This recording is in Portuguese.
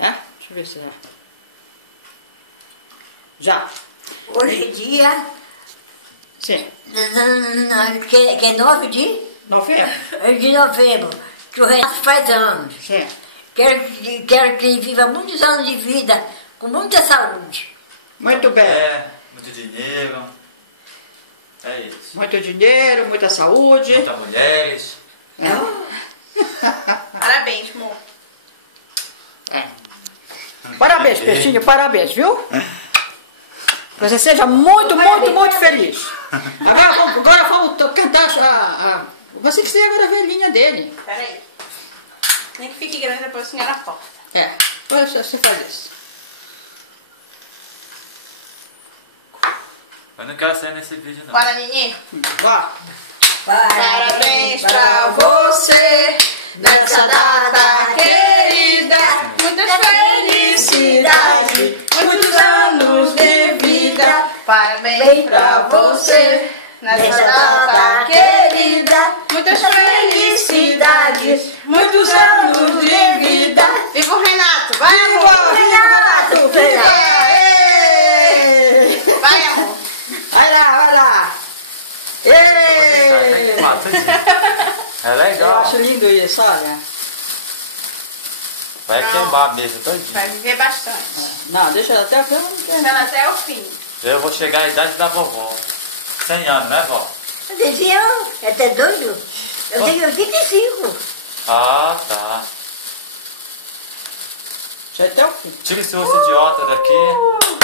É? Deixa eu ver se é. Já. Hoje é dia... Sim. Que é 9 de... Novembro. De novembro, que o Renato faz anos. Sim. Quero que ele viva muitos anos de vida, com muita saúde. Muito bem. Muito dinheiro. É isso. Muito dinheiro, muita saúde. Muitas mulheres. Parabéns, amor. Parabéns, Peixinho, parabéns, viu? Que você seja muito, muito, muito feliz. Agora vamos cantar você que seja agora a velhinha dele. Peraí. Nem que fique grande, depois a senhora porta. Depois você faz isso. Eu não quero sair nesse vídeo, não. Bora, Nini. Vá. Parabéns pra você nessa data querida. Muitas felicidades, muitos anos de vida. Parabéns pra você nessa data querida. Muitas felicidades, muitos anos de vida. Viva o Renato, vai, amor. Renato, Vai, amor. Vai lá. Ei! É Eu legal. acho lindo isso, olha. Vai queimar a mesa todinha. Vai viver bastante. Não, deixa até o final. Esperando até o fim. Eu vou chegar à idade da vovó. 100 anos, né, vó? Dizia, é até doido? Eu tenho 85. Ah, tá. Deixa até o fim. Tira esse osso idiota daqui.